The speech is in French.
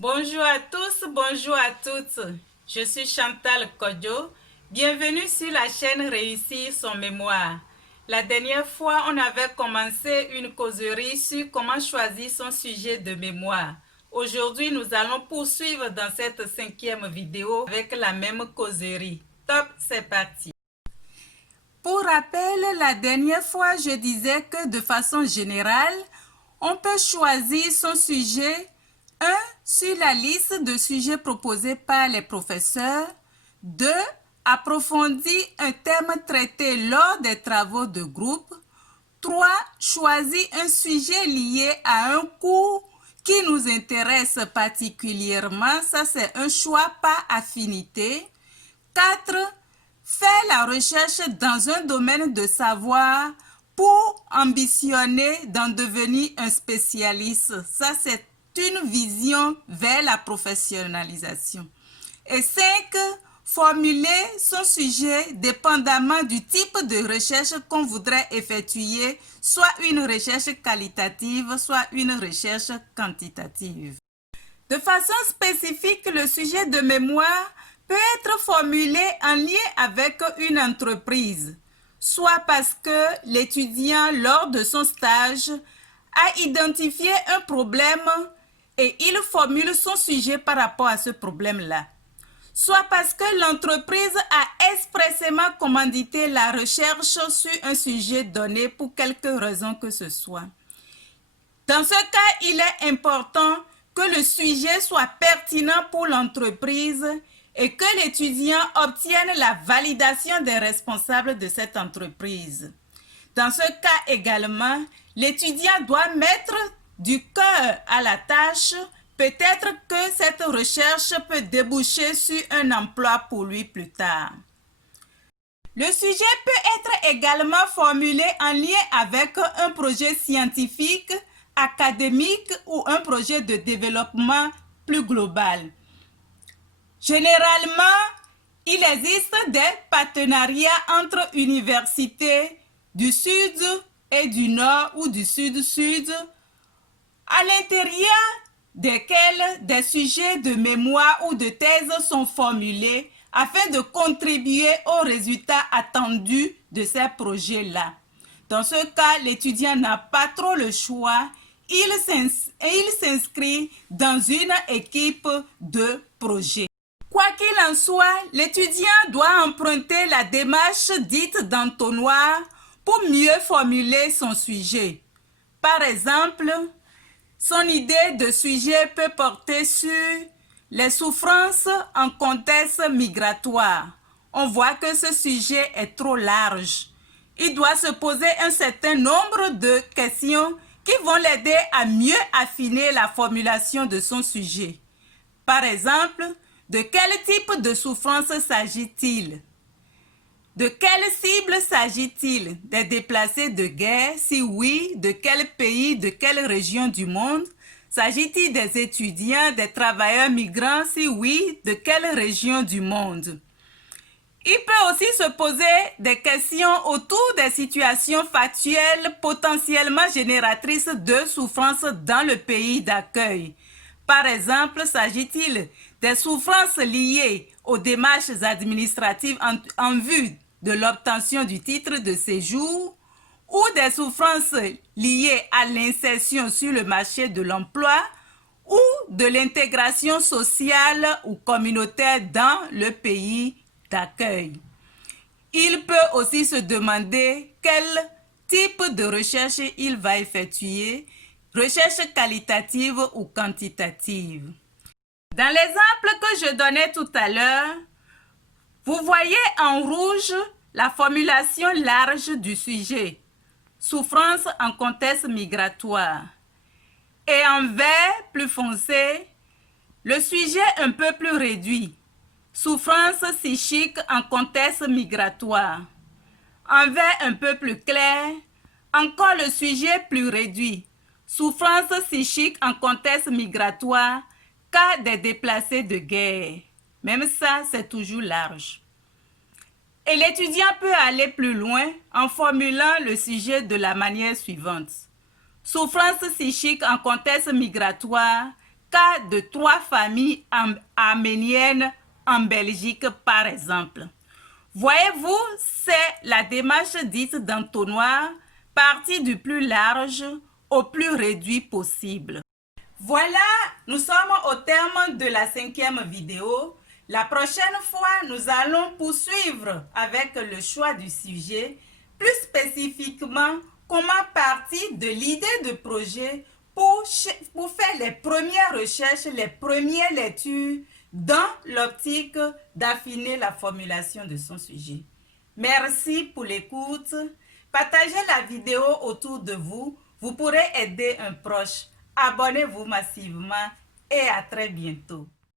Bonjour à tous, bonjour à toutes. Je suis Chantal Kodjo. Bienvenue sur la chaîne Réussir son mémoire. La dernière fois, on avait commencé une causerie sur comment choisir son sujet de mémoire. Aujourd'hui, nous allons poursuivre dans cette 5e vidéo avec la même causerie. Top, c'est parti. Pour rappel, la dernière fois, je disais que de façon générale, on peut choisir son sujet 1. Sur la liste de sujets proposés par les professeurs. 2. Approfondir un thème traité lors des travaux de groupe. 3. Choisir un sujet lié à un cours qui nous intéresse particulièrement. Ça, c'est un choix par affinité. 4. Faire la recherche dans un domaine de savoir pour ambitionner d'en devenir un spécialiste. Ça, c'est une vision vers la professionnalisation. Et 5. Formuler son sujet dépendamment du type de recherche qu'on voudrait effectuer, soit une recherche qualitative, soit une recherche quantitative. De façon spécifique, le sujet de mémoire peut être formulé en lien avec une entreprise, soit parce que l'étudiant, lors de son stage, a identifié un problème et il formule son sujet par rapport à ce problème-là, soit parce que l'entreprise a expressément commandité la recherche sur un sujet donné pour quelque raison que ce soit. Dans ce cas, il est important que le sujet soit pertinent pour l'entreprise et que l'étudiant obtienne la validation des responsables de cette entreprise. Dans ce cas également, l'étudiant doit mettre du cœur à la tâche. Peut-être que cette recherche peut déboucher sur un emploi pour lui plus tard. Le sujet peut être également formulé en lien avec un projet scientifique, académique ou un projet de développement plus global. Généralement, il existe des partenariats entre universités du Sud et du Nord ou du Sud-Sud, à l'intérieur desquels des sujets de mémoire ou de thèse sont formulés afin de contribuer aux résultats attendus de ces projets-là. Dans ce cas, l'étudiant n'a pas trop le choix. Il s'inscrit dans une équipe de projet. Quoi qu'il en soit, l'étudiant doit emprunter la démarche dite d'entonnoir pour mieux formuler son sujet. Par exemple, son idée de sujet peut porter sur les souffrances en contexte migratoire. On voit que ce sujet est trop large. Il doit se poser un certain nombre de questions qui vont l'aider à mieux affiner la formulation de son sujet. Par exemple, de quel type de souffrance s'agit-il? De quelle cible s'agit-il? Des déplacés de guerre? Si oui, de quel pays, de quelle région du monde? S'agit-il des étudiants, des travailleurs migrants? Si oui, de quelle région du monde? Il peut aussi se poser des questions autour des situations factuelles potentiellement génératrices de souffrance dans le pays d'accueil. Par exemple, s'agit-il des souffrances liées aux démarches administratives en vue de l'obtention du titre de séjour ou des souffrances liées à l'insertion sur le marché de l'emploi ou de l'intégration sociale ou communautaire dans le pays d'accueil. Il peut aussi se demander quel type de recherche il va effectuer, recherche qualitative ou quantitative. Dans l'exemple que je donnais tout à l'heure, vous voyez en rouge la formulation large du sujet, souffrance en contexte migratoire. Et en vert plus foncé, le sujet un peu plus réduit, souffrance psychique en contexte migratoire. En vert un peu plus clair, encore le sujet plus réduit, souffrance psychique en contexte migratoire, cas des déplacés de guerre. Même ça, c'est toujours large. Et l'étudiant peut aller plus loin en formulant le sujet de la manière suivante. Souffrance psychique en contexte migratoire, cas de 3 familles arméniennes en Belgique, par exemple. Voyez-vous, c'est la démarche dite d'entonnoir, partie du plus large au plus réduit possible. Voilà, nous sommes au terme de la 5e vidéo. La prochaine fois, nous allons poursuivre avec le choix du sujet, plus spécifiquement, comment partir de l'idée de projet pour faire les premières recherches, les premières lectures dans l'optique d'affiner la formulation de son sujet. Merci pour l'écoute. Partagez la vidéo autour de vous. Vous pourrez aider un proche. Abonnez-vous massivement et à très bientôt.